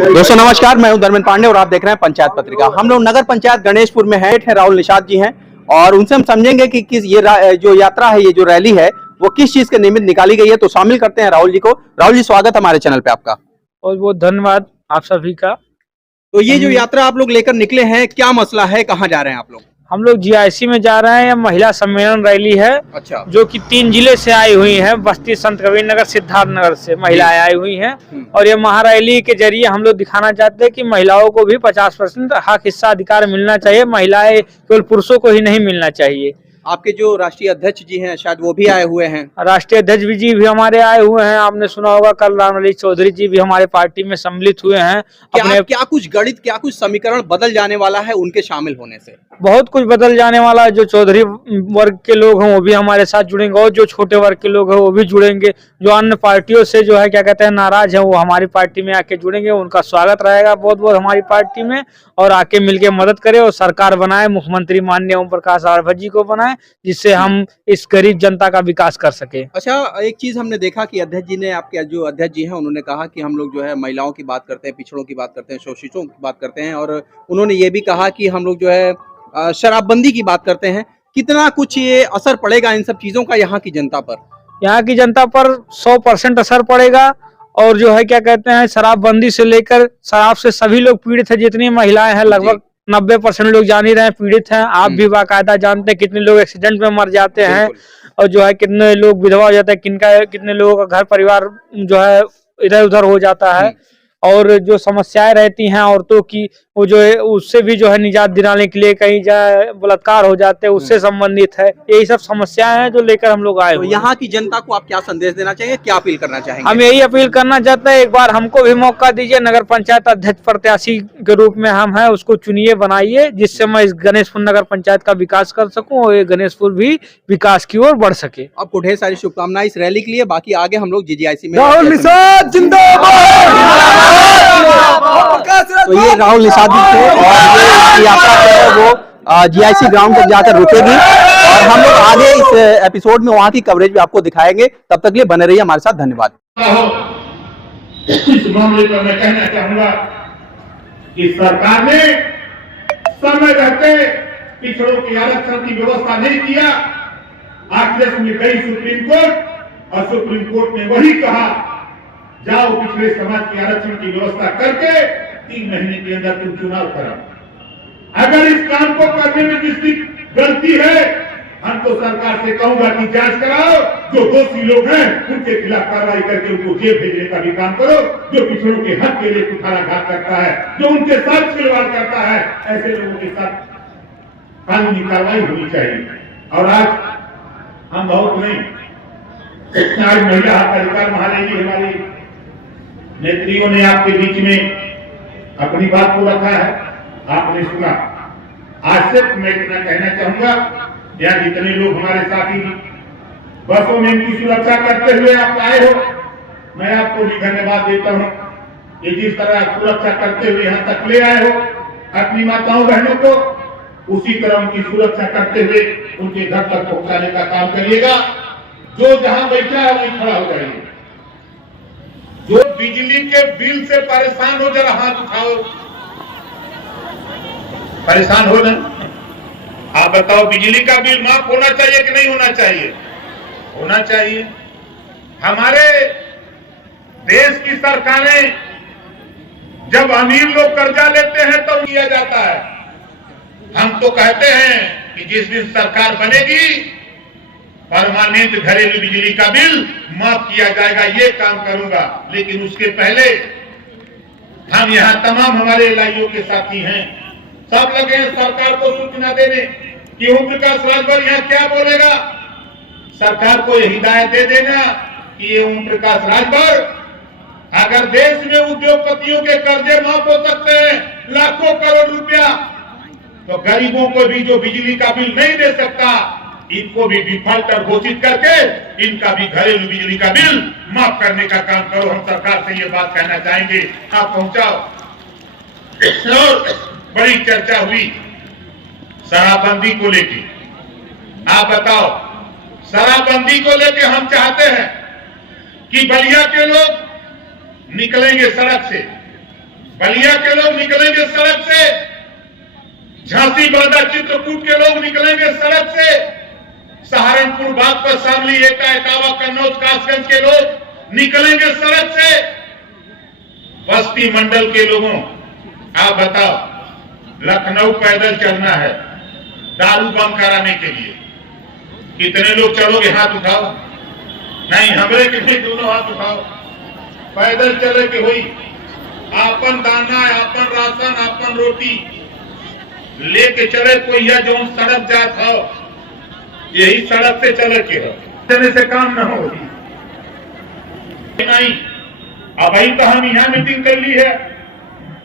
दोस्तों नमस्कार, मैं हूं धर्मेंद्र पांडे और आप देख रहे हैं पंचायत पत्रिका। हम लोग नगर पंचायत गणेशपुर में हैं। राहुल निषाद जी हैं और उनसे हम समझेंगे कि किस ये जो यात्रा है, ये जो रैली है, वो किस चीज के निमित्त निकाली गई है। तो शामिल करते हैं राहुल जी को। राहुल जी, स्वागत हमारे चैनल पे आपका। बहुत बहुत धन्यवाद आप सभी का। तो ये जो यात्रा आप लोग लेकर निकले हैं, क्या मसला है, कहाँ जा रहे हैं आप लोग? हम लोग जीआईसी में जा रहे हैं। यह महिला सम्मेलन रैली है। अच्छा। जो कि 3 जिले से आई हुई है, बस्ती, संत कबीर नगर, सिद्धार्थ नगर से महिलाएं आई हुई हैं। और ये महारैली के जरिए हम लोग दिखाना चाहते हैं कि महिलाओं को भी 50% हक, हिस्सा, अधिकार मिलना चाहिए। महिलाएं केवल पुरुषों को ही नहीं मिलना चाहिए। आपके जो राष्ट्रीय अध्यक्ष जी हैं, शायद वो भी आए हुए हैं। राष्ट्रीय अध्यक्ष जी भी हमारे आए हुए हैं। आपने सुना होगा, कल रामलली चौधरी जी भी हमारे पार्टी में सम्मिलित हुए हैं। क्या कुछ गणित, क्या कुछ समीकरण बदल जाने वाला है उनके शामिल होने से? बहुत कुछ बदल जाने वाला है। जो चौधरी वर्ग के लोग हैं वो भी हमारे साथ जुड़ेंगे और जो छोटे वर्ग के लोग हैं वो भी जुड़ेंगे। जो अन्य पार्टियों से जो है क्या कहते हैं नाराज है, वो हमारी पार्टी में आके जुड़ेंगे। उनका स्वागत रहेगा बहुत बहुत हमारी पार्टी में, और आके मिलके मदद करें और सरकार बनाए। मुख्यमंत्री माननीय ओम प्रकाश रावत जी को बनाए, जिससे हम इस गरीब जनता का विकास कर सके। अच्छा, एक चीज हमने देखा कि अध्यक्ष जी ने, आपके जो अध्यक्ष जी हैं, उन्होंने कहा कि हम लोग जो है महिलाओं की बात करते हैं, पिछड़ों की बात करते हैं, शोषितों की बात करते हैं, और उन्होंने ये भी कहा कि हम लोग जो है शराबबंदी की बात करते हैं। कितना कुछ ये असर पड़ेगा इन सब चीजों का यहाँ की जनता पर? यहाँ की जनता पर 100% असर पड़ेगा। और जो है क्या कहते हैं, शराबबंदी से लेकर शराब से सभी लोग पीड़ित है। जितनी महिलाएं हैं, लगभग 90% लोग जान ही रहे हैं, पीड़ित हैं। आप भी बाकायदा जानते हैं कितने लोग एक्सीडेंट में मर जाते हैं, और जो है कितने लोग विधवा हो जाते हैं, कितने लोगों का घर परिवार जो है इधर उधर हो जाता है। और जो समस्याएं रहती हैं औरतों की, वो जो है उससे भी जो है निजात दिलाने के लिए कहीं जाए बलात्कार हो जाते हैं, उससे संबंधित है। यही सब समस्याएं हैं जो लेकर हम लोग आए। तो यहाँ की जनता को आप क्या संदेश देना चाहेंगे, क्या अपील करना चाहेंगे? हम यही अपील करना चाहते हैं, एक बार हमको भी मौका दीजिए। नगर पंचायत अध्यक्ष प्रत्याशी के रूप में हम हैं, उसको चुनिए, बनाइए, जिससे मैं इस गणेशपुर नगर पंचायत का विकास कर सकूं और ये गणेशपुर भी विकास की ओर बढ़ सके। आपको ढेर सारी शुभकामनाएं इस रैली के लिए। बाकी आगे हम लोग जीजीआईसी में। राहुल निषाद जिंदाबाद। तो ये राहुल निषाद जी थे और ये यात्रा जो है वो जीआईसी ग्राउंड तक जाकर रुकेगी, और हम लोग आगे इस एपिसोड में वहां की कवरेज भी आपको दिखाएंगे। तब तक लिए बने रहिए हमारे साथ। धन्यवाद। इस मामले पर मैं कहना चाहूंगा कि सरकार ने समय रहते पिछड़ों की आरक्षण की व्यवस्था नहीं किया। आखिर में गई सुप्रीम कोर्ट, और सुप्रीम कोर्ट ने वही कहा, जाओ पिछड़े समाज के आरक्षण की व्यवस्था करके 3 महीने के अंदर तुम चुनाव कराओ। अगर इस काम को करने में जिसकी गलती है, हम तो सरकार से कहूंगा कि जांच कराओ। जो दोषी लोग हैं उनके खिलाफ कार्रवाई करके उनको जेल भेजने का भी काम करो। जो पिछड़ों के हक के लिए कुठाराघात करता है, जो उनके साथ खिलवाड़ करता है, ऐसे लोगों के साथ कानूनी कार्रवाई होनी चाहिए। और आज हम बहुत नहीं, आज महिला हक अधिकार महारैली हमारी नेत्रियों ने आपके बीच में अपनी बात को रखा है, आपने सुना। आज सिर्फ मैं इतना कहना चाहूंगा, यहाँ जितने लोग हमारे साथी बसों में इनकी सुरक्षा करते हुए आप आए हो, मैं आपको भी धन्यवाद देता हूँ कि जिस तरह आप सुरक्षा करते हुए यहाँ तक ले आए हो अपनी माताओं बहनों को, उसी तरह उनकी सुरक्षा करते हुए उनके घर तक पहुंचाने का काम करिएगा। जो जहां बैठा है वहीं खड़ा हो जाइए। जो बिजली के बिल से परेशान हो, जरा हाथ उठाओ। परेशान हो ना? आप बताओ, बिजली का बिल माफ होना चाहिए कि नहीं होना चाहिए? होना चाहिए। हमारे देश की सरकारें जब अमीर लोग कर्जा लेते हैं तो किया जाता है। हम तो कहते हैं कि जिस दिन सरकार बनेगी परमानेंट घरेलू बिजली का बिल माफ किया जाएगा, ये काम करूंगा। लेकिन उसके पहले हम यहाँ तमाम हमारे इलाइयों के साथी हैं, सब लगे हैं सरकार को सूचना देने कि ओम प्रकाश राजभर यहाँ क्या बोलेगा। सरकार को हिदायत दे देना कि ये ओम प्रकाश राजभर, अगर देश में उद्योगपतियों के कर्जे माफ हो सकते हैं लाखों करोड़ रुपया, तो गरीबों को भी जो बिजली का बिल नहीं दे सकता, इनको भी डिफॉल्टर घोषित करके इनका भी घरेलू बिजली का बिल माफ करने का काम करो। हम सरकार से ये बात कहना चाहेंगे, आप पहुंचाओ। और बड़ी चर्चा हुई शराबबंदी को लेके। आप बताओ, शराबबंदी को लेके हम चाहते हैं कि बलिया के लोग निकलेंगे सड़क से, बलिया के लोग निकलेंगे सड़क से, झांसी बांदा चित्रकूट के लोग निकलेंगे सड़क से, सहारनपुर बागपत शामली एटा इटावा कन्नौज कासगंज के लोग निकलेंगे सड़क से। बस्ती मंडल के लोगों, आप बताओ, लखनऊ पैदल चलना है दारू बंद कराने के लिए, कितने लोग चलोगे? हाथ उठाओ। नहीं, हमरे के भी दोनों हाथ उठाओ। पैदल चले के हुई, आपन दाना, आपन राशन, आपन रोटी लेके चले कोई या जो सड़क जात हो, यही सड़क से चले के हो, चलने से काम न हो। नहीं, अब ही तो हम यहाँ मीटिंग कर ली है,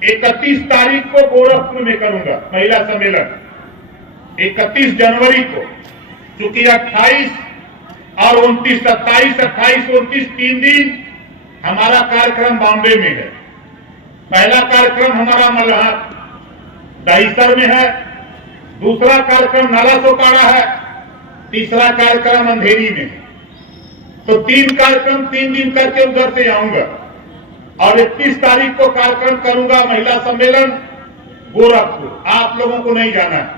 31 तारीख को गोरखपुर में करूंगा महिला सम्मेलन, 31 जनवरी को, चूंकि 28 और 29, 27, 28, 29 3 दिन हमारा कार्यक्रम बॉम्बे में है। पहला कार्यक्रम हमारा मल्हार दहीसर में है, दूसरा कार्यक्रम नाला सोपाड़ा है, तीसरा कार्यक्रम अंधेरी में है। तो 3 कार्यक्रम 3 दिन करके उधर से आऊंगा और 31 तारीख को कार्यक्रम करूंगा महिला सम्मेलन गोरखपुर। आप लोगों को नहीं जाना है,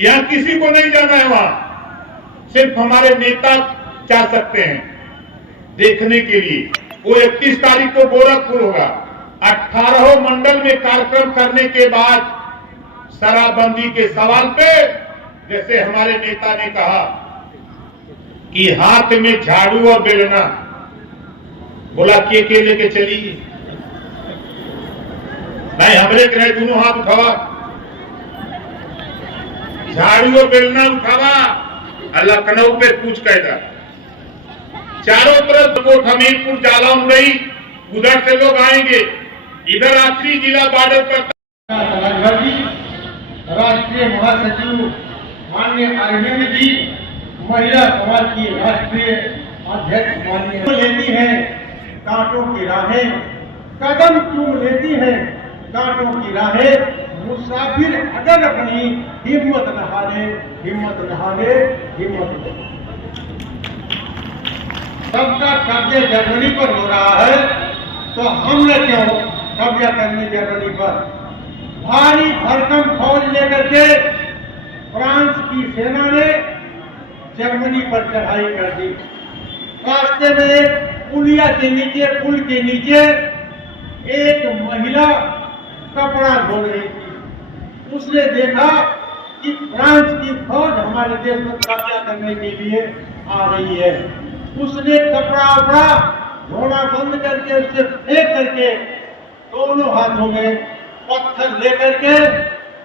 यहां किसी को नहीं जाना है, वहां सिर्फ हमारे नेता जा सकते हैं देखने के लिए। वो 31 तारीख को गोरखपुर होगा। 18 मंडल में कार्यक्रम करने के बाद शराबबंदी के सवाल पे, जैसे हमारे नेता ने कहा कि हाथ में झाड़ू और बेलना, बोला के लेके चली, नहीं हमरे के नहीं, दोनों हाथ उठावा, झाड़ू और बेलना उठावा, लखनऊ पे पूछ कहता। चारों तरफ कोट हमीरपुर जाला मुरई उधर से लोग आएंगे, इधर आखिरी जिला बॉर्डर पर। राष्ट्रीय महासचिव माननीय अरविंद जी, महिला समाज की राष्ट्रीय अध्यक्ष माननीय लेती है कांटों की राहें, कदम चूम लेती है कांटों की राहें, मुसाफिर अगर अपनी हिम्मत न हारे, हिम्मत न हारे, हिम्मत न हारे। सबका कब्जा जर्मनी पर हो रहा है, तो हमने क्यों कब्जा करने जर्मनी पर? भारी भरकम फौज लेकर के फ्रांस की सेना ने जर्मनी पर चढ़ाई कर दी। रास्ते में एक पुलिया के नीचे, पुल के नीचे एक महिला कपड़ा धो रही थी। उसने देखा कि फ्रांस की फौज हमारे देश में कब्जा करने के लिए आ रही है। उसने कपड़ा अपना धोना बंद करके, उससे फेंक करके दोनों हाथों में पत्थर लेकर के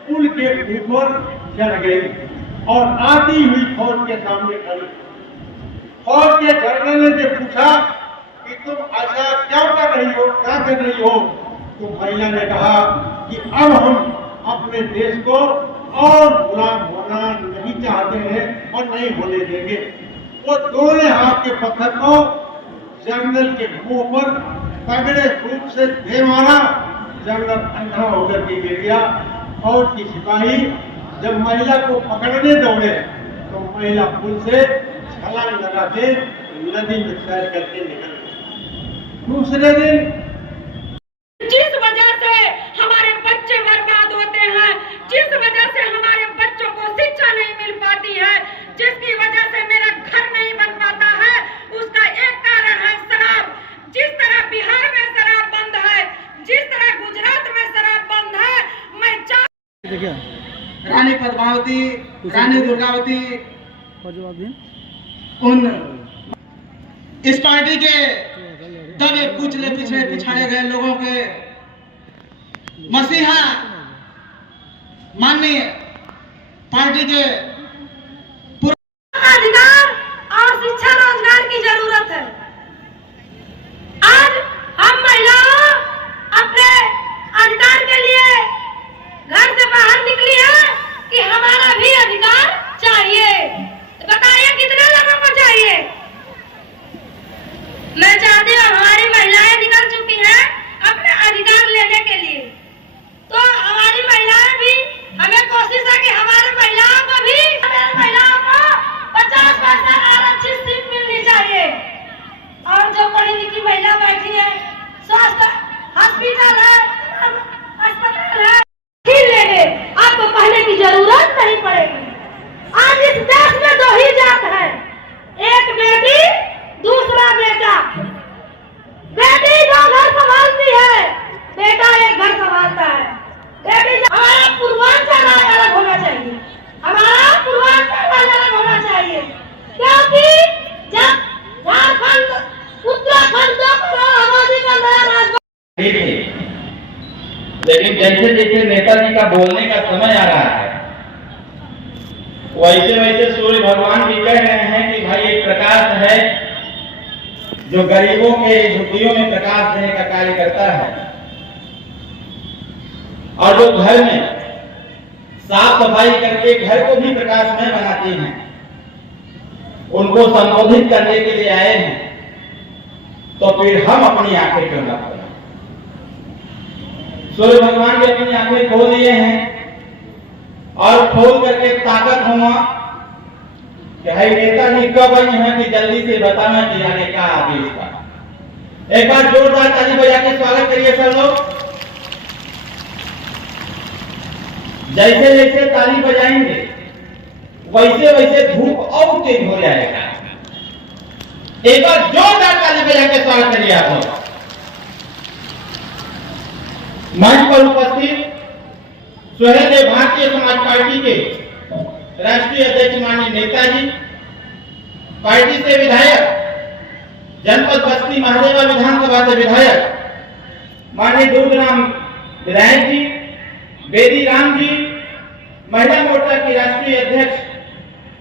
पुल के ऊपर चढ़ गई और आती हुई फौज के सामने खड़ी। फौज के जनरल ने पूछा कि तुम ऐसा क्या कर रही हो, क्या कर रही हो? तो महिला ने कहा कि अब हम अपने देश को और गुलाम होना नहीं चाहते हैं और नहीं होने देंगे। वो दोनों हाथ के पत्थर को जनरल के मुंह पर तगड़े रूप से दे मारा। जनरल अंधा होकर के गिर गया। और की सिपाही जब महिला को पकड़ने दौड़े तो महिला पुल से छलांग लगा के नदी में तैर करके निकल गई। दूसरे दिन जिस वजह से हमारे बच्चे बर्बाद होते हैं, जिस वजह से हमारे बच्चों को शिक्षा नहीं मिल पाती है, जिसकी वजह से मेरा घर नहीं बन पाता है, उसका एक कारण है शराब। जिस तरह बिहार में शराब बंद है, जिस तरह गुजरात में शराब बंद है, मैं रानी पद्मावती, रानी दुर्गावती, उन इस पार्टी के दबे कुचले पिछड़े पिछाड़े गए लोगों के मसीहा माननीय पार्टी के अधिकार और शिक्षा रोजगार की जरूरत है। आज हम महिलाओं अपने अधिकार के लिए घर से बाहर निकली है कि हमारा भी अधिकार चाहिए। बताइए कितने लोगों को चाहिए? मैं चाहती हूँ हमारी महिलाएं निकल चुकी हैं अपने अधिकार लेने के लिए, तो हमारी महिलाएं भी, हमें कोशिश है कि हमारी महिलाओं को भी संभालता है। लेकिन हमारा पूर्वांचल राज्य अलग होना चाहिए, हमारा पूर्वांचल राज्य अलग होना चाहिए, क्योंकि जब झारखंड उत्तराखंड 2 करोड़ आबादी का नया राज्य, लेकिन जैसे जैसे नेताजी का बोलने का समय आ रहा है, वैसे वैसे सूर्य भगवान भी कह रहे हैं कि भाई एक प्रकाश है जो गरीबों के झुग्गियों में प्रकाश देने का कार्य करता है, और जो घर में साफ सफाई करके घर को भी प्रकाशमय बनाती हैं, उनको संबोधित करने के लिए आए हैं। तो फिर हम अपनी आंखें क्यों न खोलें? सूर्य भगवान ने अपनी आंखें खोल लिए हैं और खोल करके ताकत हुआ कि भाई नेताजी कब आई है कि जल्दी से बताना कि आगे क्या आदेश का। एक बार जोरदार ताली बजा के स्वागत करिए सब लोग। जैसे जैसे ताली बजाएंगे वैसे वैसे धूप और तेज हो जाएगा। एक बार जोरदार ताली बजा के स्वागत करिए आप लोग। मंच पर उपस्थित सहदेव भारतीय समाज पार्टी के राष्ट्रीय अध्यक्ष माननीय नेताजी, पार्टी से विधायक, जनपद बस्ती महादेवा विधानसभा से विधायक माननीय दुर्गराम विधायक जी, बेदी राम जी, महिला मोर्चा की राष्ट्रीय अध्यक्ष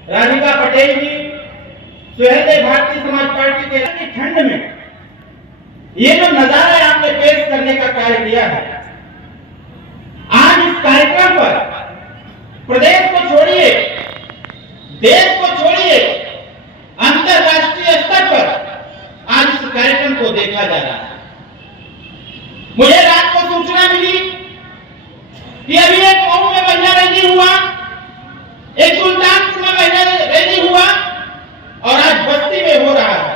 राधिका पटेल जी, सहदेव भारतीय समाज पार्टी के ठंड में ये जो नजारा आपने पेश करने का कार्य किया है, आज इस कार्यक्रम पर प्रदेश को छोड़िए, देश को छोड़िए, अंतरराष्ट्रीय स्तर पर आज इस कार्यक्रम को देखा जा रहा है। मुझे रात को सूचना मिली कि अभी एक मऊ में महिला रैली हुआ, एक सुल्तानपुर में महिला रैली हुआ और आज बस्ती में हो रहा है।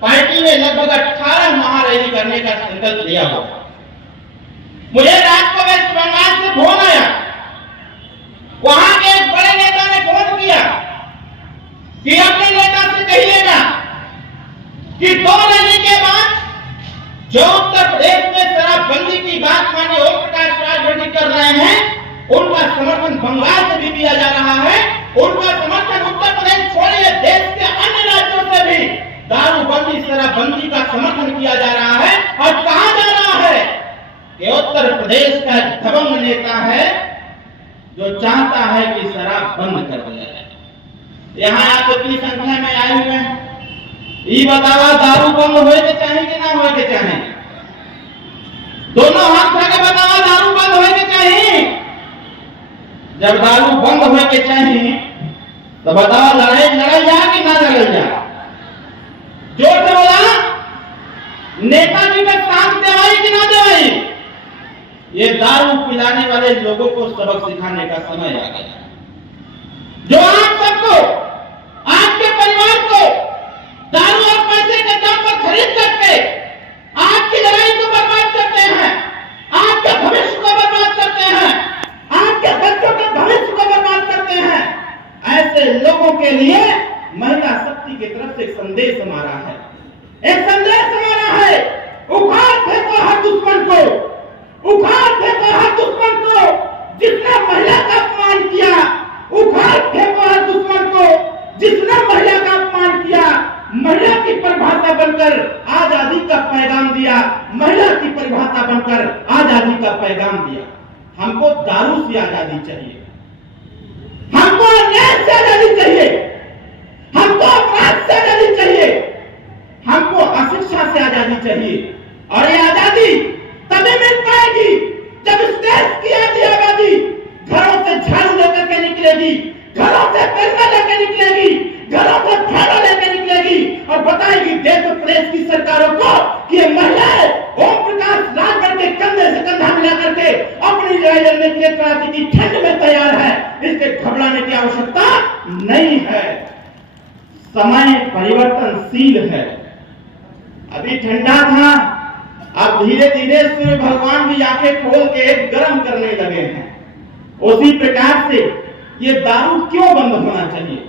पार्टी ने लगभग 18 महारैली करने का संकल्प लिया हुआ। मुझे रात को वेस्ट बंगाल से फोन आया, वहां के एक बड़े नेता ने फोन किया कि अपने नेता से कहिएगा कि 2 रैली के बाद जो उत्तर प्रदेश में शराबबंदी की बात माननीय ओम प्रकाश राजभर कर रहे हैं, उनका समर्थन बंगाल से भी दिया जा रहा है, उनका समर्थन उत्तर प्रदेश छोड़िए देश के अन्य राज्यों से भी दारूबंदी शराबबंदी का समर्थन किया जा रहा है। और कहा जा रहा है कि उत्तर प्रदेश का दबंग नेता है जो चाहता है कि शराब बंद कर दिया जाए। यहाँ आप इतनी संख्या में आए हुए हैं, ये बतावा दारू बंद होए के चाहे कि ना होए के चाहे? दोनों हाथ उठा के बतावा दारू बंद होए के चाहे? जब दारू बंद होए के चाहे तो बतावा लड़ाई जा कि ना लड़ाई जा? जोर से बोला, नेताजी का साथ देवाई कि ना देवाई? ये दारू पिलाने वाले लोगों को सबक सिखाने का समय आ गया। जो आप सबको, आपके परिवार को दारू और पैसे के दाम पर खरीद करके आपकी लड़ाई को बर्बाद करते हैं, आपके भविष्य को बर्बाद करते हैं, आपके बच्चों के भविष्य को बर्बाद करते हैं, ऐसे लोगों के लिए महिला शक्ति की तरफ से एक संदेश हमारा है, एक संदेश हमारा है। उखाड़ फेंको हर दुश्मन को, उखाड़ फेंको हर दुश्मन को जिसने महिला का अपमान किया, उखाड़ फेंको हर दुश्मन को जिसने महिला का अपमान किया। महिला की परिभाषा बनकर आजादी का पैगाम दिया, महिला की परिभाषा बनकर आजादी का पैगाम दिया। हमको दारू से आजादी चाहिए, हमको अन्याय से आजादी चाहिए, हमको अपराध से आजादी चाहिए, हमको अशिक्षा से आजादी चाहिए। और ये आजादी तभी मिल पाएगी जब इस देश की आधी आबादी घरों से झाड़ू लेकर के निकलेगी, घरों से पैसा लेकर निकलेगी, घरों से भाड़ा लेकर निकलेगी और बताएगी देश और प्रदेश की सरकारों को कि ये महिलाएं ओम प्रकाश राजभर के कंधे से कंधा मिला करके अपनी लड़ाई लड़ने के लिए क्रांति की ठंड में तैयार है। इसके घबराने की आवश्यकता नहीं है। समय परिवर्तनशील है। अभी ठंडा था, अब धीरे धीरे सूर्य भगवान भी आंखें खोल के गर्म करने लगे हैं। उसी प्रकार से ये दारू क्यों बंद होना चाहिए?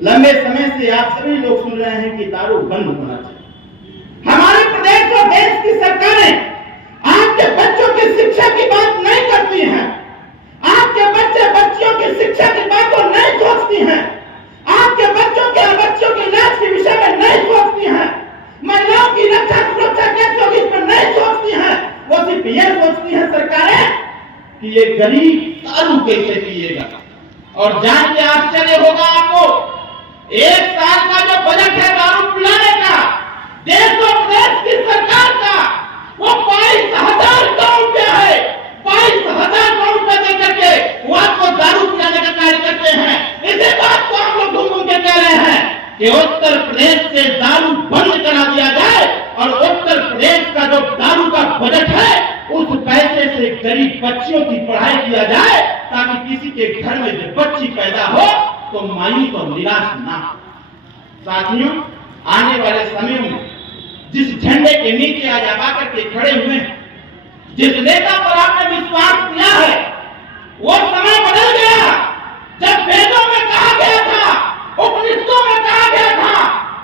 लंबे समय से आप सभी लोग सुन रहे हैं कि दारू बंद होना चाहिए। हमारे प्रदेश और देश की सरकारें आपके बच्चों की कि ये गरीब दारू कैसे पिएगा। और जान के आश्चर्य होगा आपको, एक साल का जो बजट है दारू पिलाने का देश और प्रदेश की सरकार का, वो 22,000 करोड़ रुपया है। 22,000 करोड़ रुपया दे करके वो आपको दारू पिलाने का कार्य करते हैं। इसी बात को हम लोग घूम के कह रहे हैं कि उत्तर प्रदेश से दारू बंद करा दिया जाए और उत्तर प्रदेश का जो दारू का बजट है उस पैसे से गरीब बच्चियों की पढ़ाई किया जाए, ताकि किसी के घर में जब बच्ची पैदा हो तो मायूस और निराश ना हो। साथियों, आने वाले समय में जिस झंडे के नीचे आज आगा करके खड़े हुए हैं, जिस नेता पर आपने विश्वास किया है, वो समय बदल गया। जब वेदों में कहा गया था, उपनिषदों में कहा गया था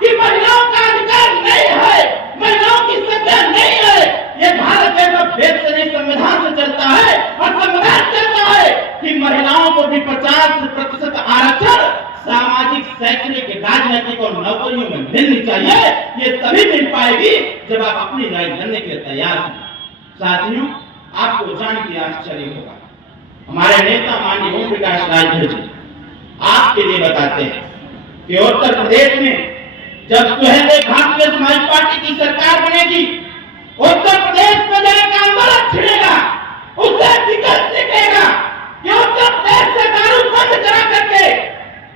कि महिलाओं का अधिकार नहीं है, महिलाओं की संख्या नहीं है, ये भारत देश वेद से नहीं संविधान से चलता है। और संविधान कहता है कि महिलाओं को भी 50% आरक्षण सामाजिक, शैक्षणिक, राजनीतिक और नौकरियों में मिलनी चाहिए। ये तभी मिल पाएगी जब आप अपनी राय लड़ने के लिए तैयार हैं। साथियों, आपको जान के आश्चर्य होगा, हमारे नेता माननीय ओम प्रकाश राजभर जी आपके लिए बताते हैं कि उत्तर प्रदेश में जब सुहेलदेव भारतीय समाज पार्टी की सरकार बनेगी, उत्तर प्रदेश में जाकर आंदोलन छिड़ेगा, उससे विकल्प निकलेगा कि उत्तर प्रदेश से दारू बंद करा करके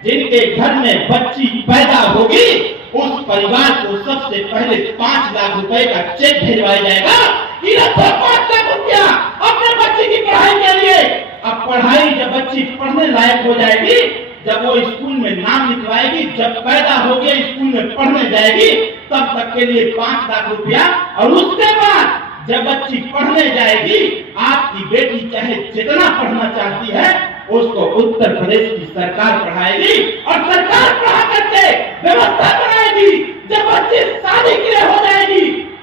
जिनके घर में बच्ची पैदा होगी उस परिवार को सबसे पहले 5 लाख रुपए का चेक भिजवाया जाएगा कि 5 लाख रुपया अपने बच्चे की पढ़ाई के लिए। अब पढ़ाई जब बच्ची पढ़ने लायक हो जाएगी, जब वो स्कूल में नाम लिखवाएगी, जब पैदा हो गया स्कूल में पढ़ने जाएगी, तब तक के लिए 5 लाख रुपया। और उसके बाद जब बच्ची पढ़ने जाएगी, आपकी बेटी चाहे जितना पढ़ना चाहती है उसको उत्तर प्रदेश की सरकार पढ़ाएगी और सरकार पढ़ा करके व्यवस्था बनाएगी। जब बच्ची शादी के लिए हो जाएगी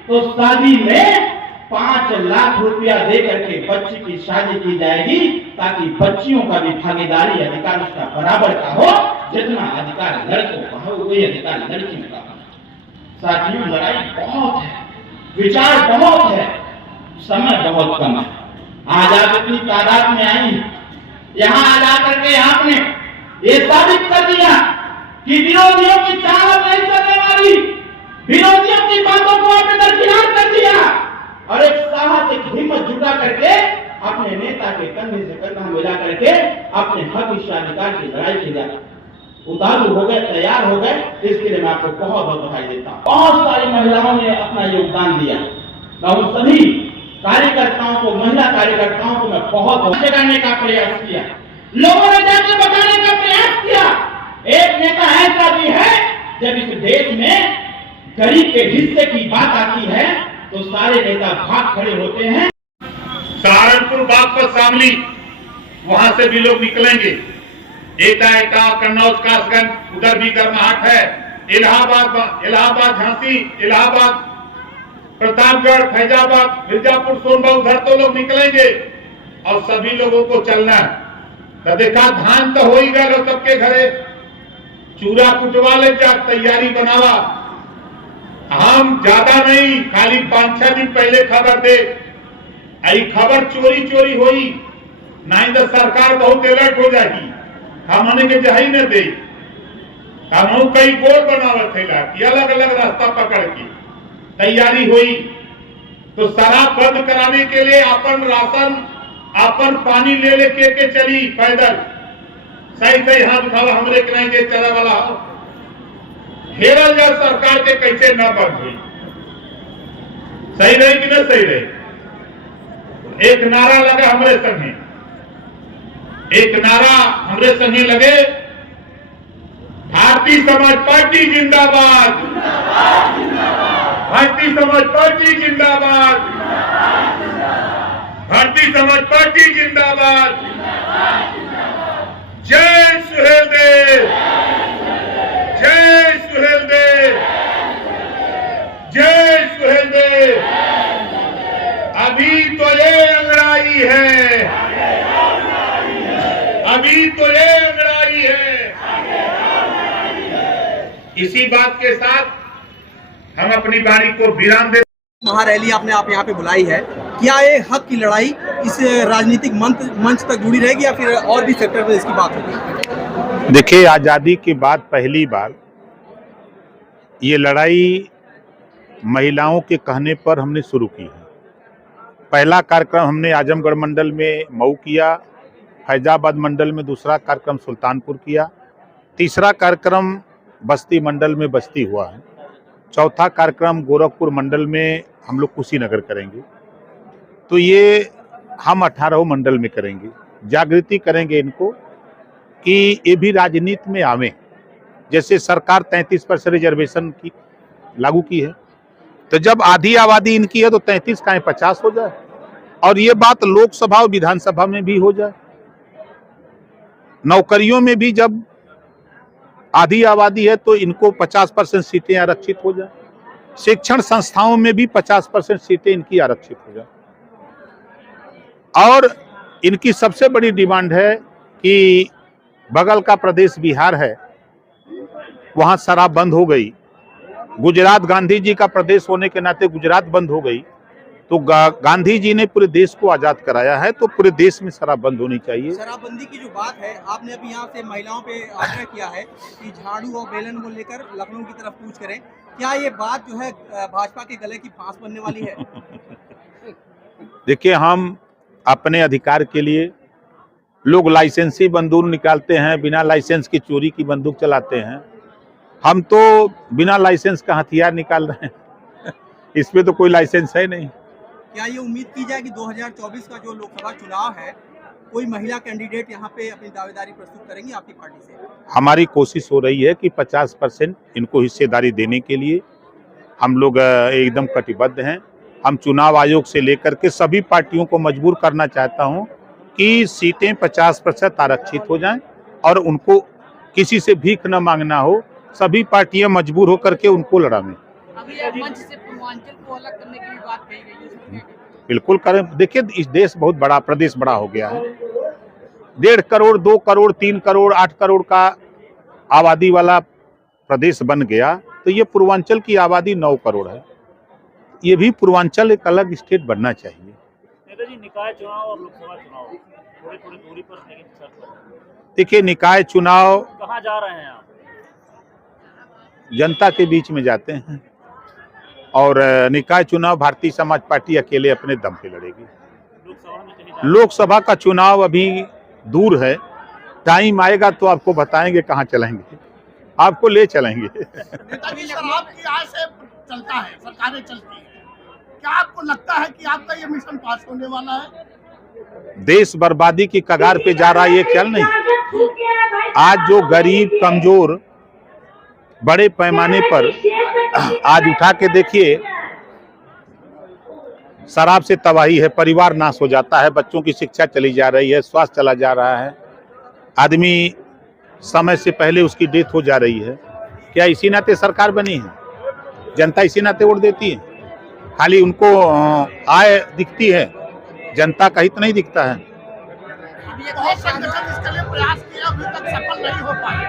तो शादी में 5 लाख रुपया दे करके बच्ची की शादी की जाएगी, ताकि बच्चियों का भी भागीदारी अधिकार उसका बराबर का हो, जितना अधिकार लड़कों का हो वही अधिकार लड़कियों का हो। साथियों, लड़ाई बहुत है, विचार बहुत है, समय बहुत कम है। आज आप इतनी तादाद में आई, यहाँ आ जाकर के आपने ये साबित कर दिया कि विरोधियों की चाहत नहीं चलने वाली, विरोधियों की बातों को आपने दरकिनार कर दिया और एक साहस, एक हिम्मत जुटा करके अपने नेता के कंधे से कंधा मिला करके अपने हक विषयाधिकार की लड़ाई के लिए उतारू हो गए, तैयार हो गए। इसके लिए मैं आपको बहुत बहुत बधाई देता हूँ। बहुत सारी महिलाओं ने अपना योगदान दिया। मैं उन सभी कार्यकर्ताओं को, महिला कार्यकर्ताओं को मैं बहुत जगाने का प्रयास किया, लोगों ने जाकर बताने का प्रयास किया। एक नेता ऐसा भी है, जब इस देश में गरीब के हिस्से की बात आती है तो सारे नेता भाग खड़े होते हैं। सहारनपुर, बागपत, शामली, वहां से भी लोग निकलेंगे। एटा, कन्नौज, कासगंज, उधर भी गर्माहट है। इलाहाबाद, झांसी, इलाहाबाद, प्रतापगढ़, फैजाबाद, मिर्जापुर, सोनभद्र, उधर तो लोग निकलेंगे और सभी लोगों को चलना है। तो देखा, धान तो हो ही गए सबके घरे, चूरा कुटवा ले जा, तैयारी बनावा। हम ज्यादा नहीं, खाली 5-6 दिन पहले खबर दे, आई खबर चोरी होई, नहीं तो सरकार बहुत अलर्ट हो जाएगी। हमने के जही न दे, हम कई गोल बनावत थे कि अलग अलग रास्ता पकड़ के तैयारी हुई। तो शराब बंद कराने के लिए अपन राशन, अपन पानी ले लेके के चली पैदल। सही हाथ उठावा, हमरे के नहीं चला वाला हो, हेरल जा सरकार के कैसे न बंद हुई। सही रही कि न सही रही? एक नारा लगा हमरे संगे, एक नारा हमरे संगे लगे, भारतीय समाज पार्टी जिंदाबाद, भारतीय समाज पार्टी जिंदाबाद, भारतीय समाज पार्टी जिंदाबाद। जय सुहेलदेव, जय सुहेलदेव, जय सुहेलदेव। अभी तो ये अंगड़ाई है, अभी तो ये अंगड़ाई है। इसी बात के साथ हम अपनी बारी को विराम दे। महारैली आपने आप यहाँ पे बुलाई है, क्या ये हक की लड़ाई इस राजनीतिक मंच तक जुड़ी रहेगी या फिर और भी सेक्टर में इसकी बात होगी? देखिए, आज़ादी के बाद पहली बार ये लड़ाई महिलाओं के कहने पर हमने शुरू की है। पहला कार्यक्रम हमने आजमगढ़ मंडल में मऊ किया, फैजाबाद मंडल में दूसरा कार्यक्रम सुल्तानपुर किया, तीसरा कार्यक्रम बस्ती मंडल में बस्ती हुआ है, चौथा कार्यक्रम गोरखपुर मंडल में हम लोग कुशीनगर करेंगे। तो ये हम 18 मंडल में करेंगे, जागृति करेंगे इनको कि ये भी राजनीति में आवे। जैसे सरकार 33% रिजर्वेशन की लागू की है, तो जब आधी आबादी इनकी है तो 33 का 50 हो जाए, और ये बात लोकसभा और विधानसभा में भी हो जाए। नौकरियों में भी जब आधी आबादी है तो इनको 50% सीटें आरक्षित हो जाए, शिक्षण संस्थाओं में भी 50% सीटें इनकी आरक्षित हो जाए। और इनकी सबसे बड़ी डिमांड है कि बगल का प्रदेश बिहार है, वहां शराब बंद हो गई। गुजरात गांधी जी का प्रदेश होने के नाते गुजरात बंद हो गई, तो गांधी जी ने पूरे देश को आजाद कराया है, तो पूरे देश में शराब बंद होनी चाहिए। शराबबंदी की जो बात है, आपने अभी यहाँ से महिलाओं पे आग्रह किया है कि झाड़ू और बेलन को लेकर लखनऊ की तरफ कूच करें। क्या ये बात जो है भाजपा के गले की फांस बनने वाली है? देखिए, हम अपने अधिकार के लिए, लोग लाइसेंसी बंदूक निकालते हैं, बिना लाइसेंस की चोरी की बंदूक चलाते हैं, हम तो बिना लाइसेंस का हथियार निकाल रहे हैं। इसमें तो कोई लाइसेंस है नहीं। क्या ये उम्मीद की जाए कि 2024 का जो लोकसभा चुनाव है, कोई महिला कैंडिडेट यहाँ पे अपनी दावेदारी प्रस्तुत करेंगी आपकी पार्टी से? हमारी कोशिश हो रही है कि 50% इनको हिस्सेदारी देने के लिए हम लोग एकदम कटिबद्ध हैं। हम चुनाव आयोग से लेकर के सभी पार्टियों को मजबूर करना चाहता हूं कि सीटें 50% आरक्षित हो जाएं और उनको किसी से भीख न मांगना हो। सभी पार्टियां मजबूर होकर के उनको लड़ावें। अभी मंच से पूर्वांचल को अलग करने की भी बात कही गई है। बिल्कुल करें। देखिए, इस देश बहुत बड़ा, प्रदेश बड़ा हो गया है। 1.5 करोड़, 2 करोड़, 3 करोड़, 8 करोड़ का आबादी वाला प्रदेश बन गया, तो ये पूर्वांचल की आबादी 9 करोड़ है। ये भी पूर्वांचल एक अलग स्टेट बनना चाहिए। नेताजी, निकाय चुनाव और लोकसभा चुनाव थोड़ी थोड़ी दूरी पर, लेकिन सर पर। देखिए, निकाय चुनाव कहाँ जा रहे हैं आप? जनता के बीच में जाते हैं, और निकाय चुनाव भारतीय समाज पार्टी अकेले अपने दम पे लड़ेगी। लोकसभा में कहीं लोकसभा का चुनाव अभी दूर है, टाइम आएगा तो आपको बताएंगे कहाँ चलेंगे, आपको ले चलेंगे। नेताजी, शराब की आय से चलता है, सरकारें चलती है, क्या आपको लगता है कि आपका ये मिशन पास होने वाला है? देश बर्बादी की कगार पे जा रहा है, ये ख्याल नहीं। आज जो गरीब, कमजोर बड़े पैमाने पर आज उठा के देखिए, शराब से तबाही है, परिवार नाश हो जाता है, बच्चों की शिक्षा चली जा रही है, स्वास्थ्य चला जा रहा है, आदमी समय से पहले उसकी डेथ हो जा रही है। क्या इसी नाते सरकार बनी है? जनता इसी नाते वोट देती है? खाली उनको आय दिखती है, जनता का हित नहीं दिखता है। बहुत संगठन इसके लिए प्रयास किया, अभी तक सफल नहीं हो पाए।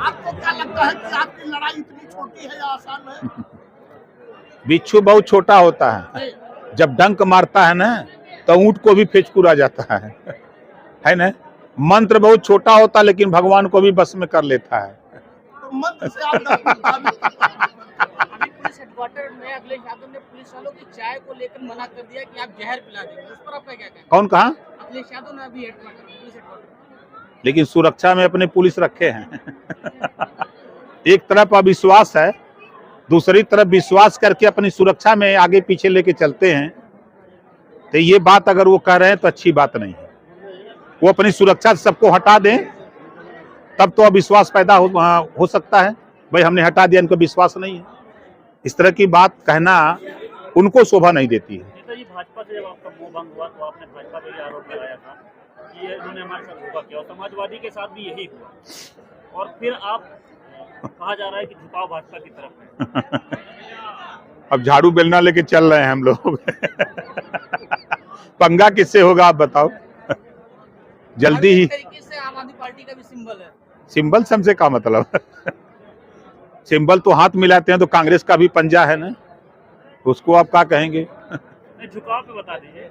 आपको क्या लगता है कि आपकी लड़ाई इतनी छोटी है या आसान है? बिच्छू बहुत छोटा होता है, जब डंक मारता है ना तो ऊंट को भी फेचकुरा जाता है ना। मंत्र बहुत छोटा होता, लेकिन भगवान को भी बस में कर लेता है। तो मंत्र से आप अभी पुलिस हेडक्वार्टर में अखिलेश यादव ने पुलिस वालों की चाय को लेकर मना कर दिया कि आप जहर पिला देंगे, उस पर आपका क्या कहना है? कौन कहा? अखिलेश यादव ने अभी पुलिस हेडक्वार्टर, लेकिन सुरक्षा में अपने पुलिस रखे हैं। एक तरफ अविश्वास है, दूसरी तरफ विश्वास करके अपनी सुरक्षा में आगे पीछे लेके चलते हैं। तो ये बात अगर वो कह रहे हैं तो अच्छी बात नहीं है। वो अपनी सुरक्षा से सबको हटा दें, तब तो अविश्वास पैदा हो सकता है। भाई हमने हटा दिया, इनको विश्वास नहीं है, इस तरह की बात कहना उनको शोभा नहीं देती है। नेताजी, भाजपा से जब आपका मोह भंग हुआ तो आपने भाजपा पे भी आरोप लगाया था कि ये इन्होंने हमारे साथ धोखा किया, और समाजवादी के साथ भी यही हुआ, और फिर आप कहा जा रहा है कि झुकाव भाजपा की तरफ है। अब झाड़ू बेलना लेके चल रहे हैं हम लोग। पंगा किससे होगा आप बताओ? जल्दी ही। तरीके से आम आदमी पार्टी का भी सिंबल है। सिंबल से हमसे क्या मतलब? सिंबल तो हाथ मिलाते हैं, तो कांग्रेस का भी पंजा है ना, उसको आप क्या कहेंगे? नहीं, झुकाव पे बता दीजिए।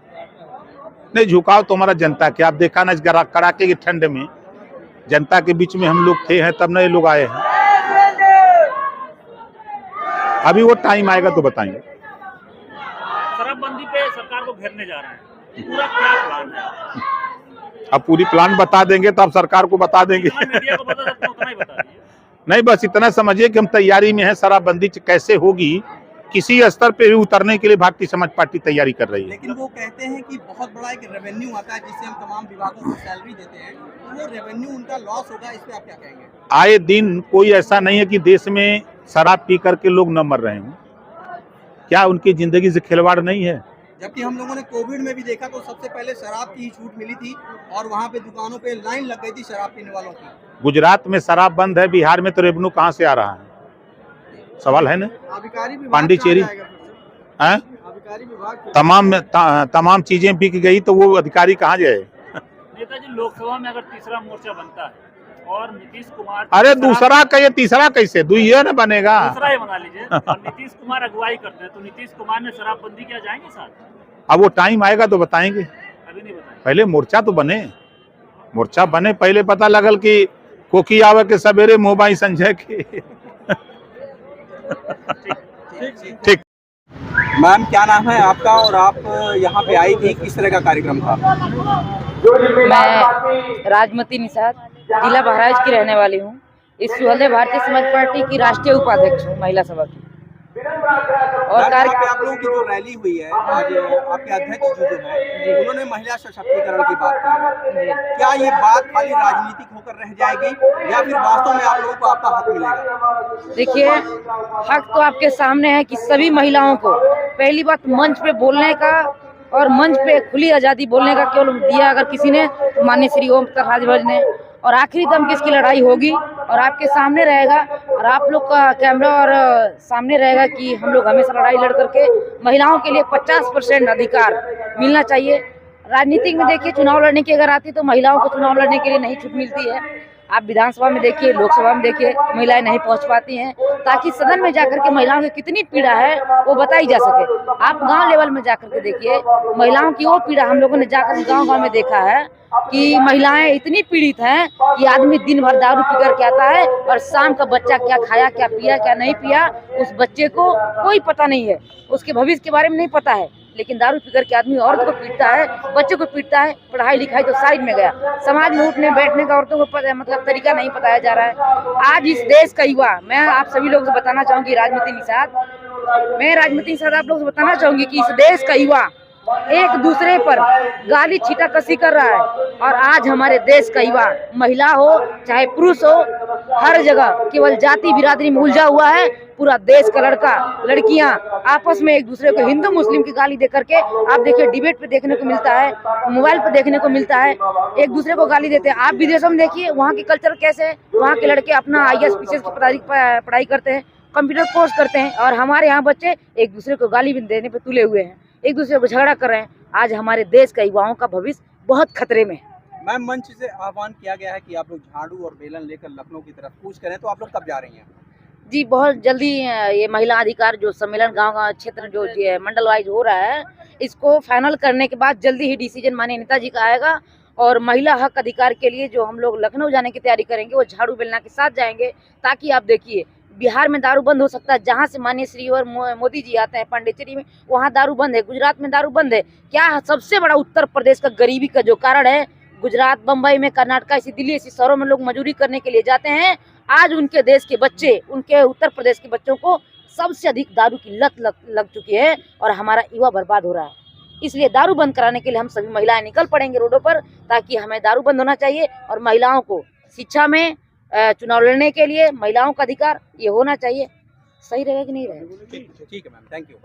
नहीं, झुकाव तो हमारा जनता के, आप देखा ना इस कड़ाके की ठंड में जनता के बीच में हम लोग थे हैं, तब नए लोग आए हैं। अभी वो टाइम आएगा तो बताएंगे। शराबबंदी पे सरकार को घेरने जा रहे हैं, पूरा क्या प्लान है? अब पूरी प्लान बता देंगे तो आप सरकार को बता देंगे। जितना मीडिया को बता सकते हैं उतना ही बता दीजिए। नहीं, बस इतना समझिए कि हम तैयारी में हैं। शराबबंदी कैसे होगी, किसी स्तर पे भी उतरने के लिए भारतीय समाज पार्टी तैयारी कर रही है। लेकिन वो कहते हैं कि बहुत बड़ा एक रेवेन्यू आता है जिससे हम तमाम विभागों को सैलरी देते हैं, तो वो रेवेन्यू उनका लॉस होगा, इस पे आप क्या कहेंगे? आए दिन कोई ऐसा नहीं है कि देश में शराब पी करके लोग न मर रहे हों। क्या उनकी जिंदगी से खिलवाड़ नहीं है? जबकि हम लोगों ने कोविड में भी देखा तो सबसे पहले शराब की ही छूट मिली थी और वहाँ पे दुकानों पे लाइन लग गई थी शराब पीने वालों की। गुजरात में शराब बंद है, बिहार में तो रेवेन्यू कहाँ से आ रहा है? सवाल है ना। पांडिचेरी हैं, तमाम चीजें बिक गई तो वो अधिकारी कहाँ जाए? नेताजी, लोकसभा में अगर तीसरा मोर्चा बनता है और नीतीश कुमार, अरे दूसरा कहिए, तीसरा कैसे? दुइये न बनेगा, दूसरा ही बना लीजिए। और नीतीश कुमार अगुवाई करते हैं तो नीतीश कुमार ने शराबबंदी किया, जाएंगे साथ? अब वो टाइम आएगा तो बताएंगे। अभी नहीं बताएंगे। पहले मोर्चा तो बने, मोर्चा बने, पहले पता लगल कि कोकी आवे के सवेरे मोबाइल संजय के। ठीक। मैम, क्या नाम है आपका और आप यहाँ पे आई थी, किस तरह का कार्यक्रम था? मैं राजमती निषाद, जिला बहराइच की रहने वाली हूँ। इस सुहलदेव भारतीय समाज पार्टी की राष्ट्रीय उपाध्यक्ष हूँ, महिला सभा की। और यहाँ पे आप लोगों की जो रैली हुई है आज, आपके अध्यक्ष जो है उन्होंने महिला सशक्तिकरण की बात की है। क्या ये बात खाली राजनीतिक होकर रह जाएगी या फिर वास्तव में आप लोगों को आपका हक मिलेगा? देखिए, हक तो आपके सामने है कि सभी महिलाओं को पहली बात मंच पे बोलने का और मंच पे खुली आजादी बोलने का केवल दिया अगर किसी ने, तो माननीय श्री ओम प्रकाश राजभर ने। और आखिरी दम किसकी लड़ाई होगी और आपके सामने रहेगा और आप लोग का कैमरा और सामने रहेगा कि हम लोग हमेशा लड़ाई लड़ करके महिलाओं के लिए 50% अधिकार मिलना चाहिए। राजनीतिक में देखिए, चुनाव लड़ने की अगर आती तो महिलाओं को चुनाव लड़ने के लिए नहीं छूट मिलती है। आप विधानसभा में देखिए, लोकसभा में देखिए, महिलाएं नहीं पहुंच पाती हैं, ताकि सदन में जाकर के महिलाओं की कितनी पीड़ा है वो बताई जा सके। आप गांव लेवल में जाकर के देखिए, महिलाओं की वो पीड़ा हम लोगों ने जाकर गांव-गांव में देखा है कि महिलाएं इतनी पीड़ित हैं कि आदमी दिन भर दारू पी कर के आता है और शाम का बच्चा क्या खाया, क्या पिया, क्या नहीं पिया, उस बच्चे को कोई पता नहीं है, उसके भविष्य के बारे में नहीं पता है। लेकिन दारू पीकर के आदमी औरत को पीटता है, बच्चे को पीटता है, पढ़ाई लिखाई तो साइड में गया, समाज में उठने बैठने का औरतों को मतलब तरीका नहीं बताया जा रहा है। आज इस देश का युवा, मैं आप सभी लोगों से बताना चाहूंगी, राजमती निषाद आप लोगों से बताना चाहूंगी कि इस देश का युवा एक दूसरे पर गाली छीटाकशी कर रहा है। और आज हमारे देश का युवा, महिला हो चाहे पुरुष हो, हर जगह केवल जाति बिरादरी में उलझा हुआ है। पूरा देश का लड़का लड़कियां आपस में एक दूसरे को हिंदू मुस्लिम की गाली दे करके, आप देखिए डिबेट पे देखने को मिलता है, मोबाइल पे देखने को मिलता है, एक दूसरे को गाली देते हैं। आप विदेशों में देखिए वहाँ की कल्चर कैसे है, वहाँ के लड़के अपना IAS PCS की पढ़ाई करते हैं, कंप्यूटर कोर्स करते हैं, और हमारे यहाँ बच्चे एक दूसरे को गाली देने पे तुले हुए हैं, एक दूसरे को झगड़ा कर रहे हैं। आज हमारे देश का युवाओं का भविष्य बहुत खतरे में है। मैम, मंच से आह्वान किया गया है कि आप लोग झाड़ू और बेलन लेकर लखनऊ की तरफ कूच करें, तो आप लोग कब जा रही हैं? जी, बहुत जल्दी ये महिला अधिकार जो सम्मेलन गांव क्षेत्र जो मंडल वाइज हो रहा है, इसको फाइनल करने के बाद जल्दी ही डिसीजन माननीय नेताजी का आएगा। और महिला हक अधिकार के लिए जो हम लोग लखनऊ जाने की तैयारी करेंगे, वो झाड़ू बेलना के साथ जाएंगे, ताकि आप देखिए बिहार में दारू बंद हो सकता है, जहाँ से माननीय श्री और मोदी जी आते हैं पांडिचेरी में, वहाँ दारू बंद है, गुजरात में दारू बंद है। क्या सबसे बड़ा उत्तर प्रदेश का गरीबी का जो कारण है, गुजरात, बम्बई में, कर्नाटका, ऐसी दिल्ली, ऐसी शहरों में लोग मजदूरी करने के लिए जाते हैं। आज उनके देश के बच्चे, उनके उत्तर प्रदेश के बच्चों को सबसे अधिक दारू की लत लग चुकी है और हमारा युवा बर्बाद हो रहा है। इसलिए दारू बंद कराने के लिए हम सभी महिलाएं निकल पड़ेंगे रोडों पर, ताकि हमें दारू बंद होना चाहिए। और महिलाओं को शिक्षा में, चुनाव लड़ने के लिए महिलाओं का अधिकार ये होना चाहिए। सही रहेगा कि नहीं रहेगा? ठीक है मैम, थैंक यू।